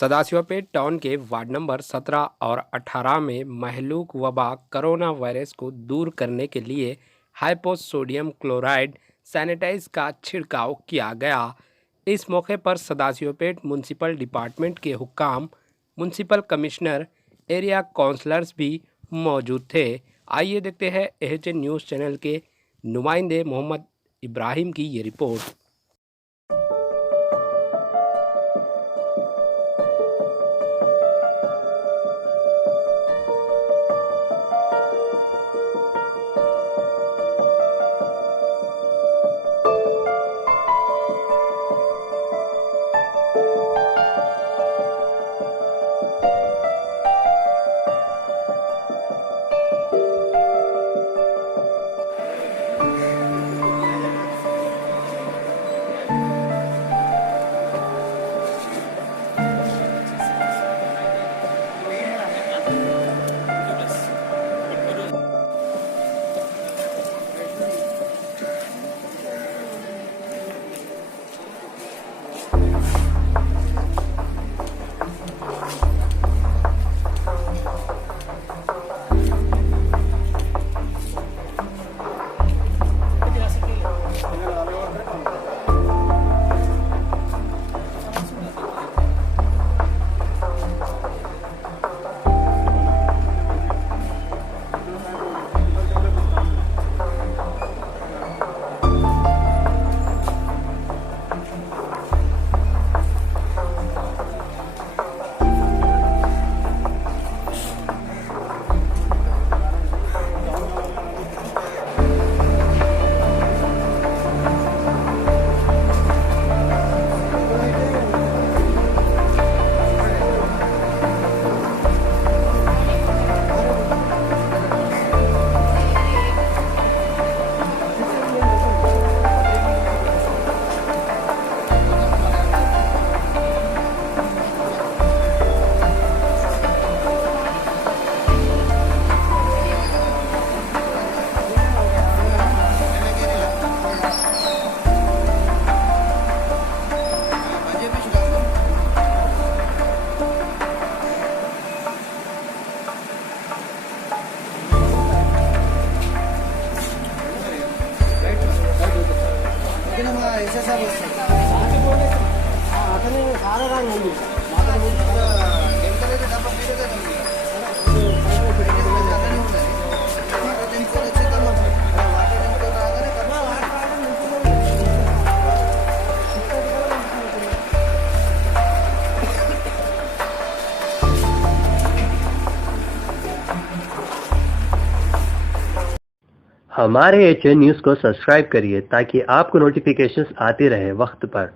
Sadashivpet town के ward number 17 और 18 में महलूक वबा कोरोना वायरस को दूर करने के लिए हाइपोसोडियम क्लोराइड सैनिटाइज का छिड़काव किया गया। इस मौके पर सदाशिवपेट म्यूनसिपल डिपार्टमेंट के हुक्काम, म्यूनसिपल कमिश्नर, एरिया काउंसलर्स भी मौजूद थे। आइए देखते हैं एचएन न्यूज़ चैनल के नुमाइंदे मोहम्मद इब्राहिम की ये रिपोर्ट। हमारे एचएन न्यूज़ को सब्सक्राइब करिए ताकि आपको नोटिफिकेशंस आते रहे वक्त पर।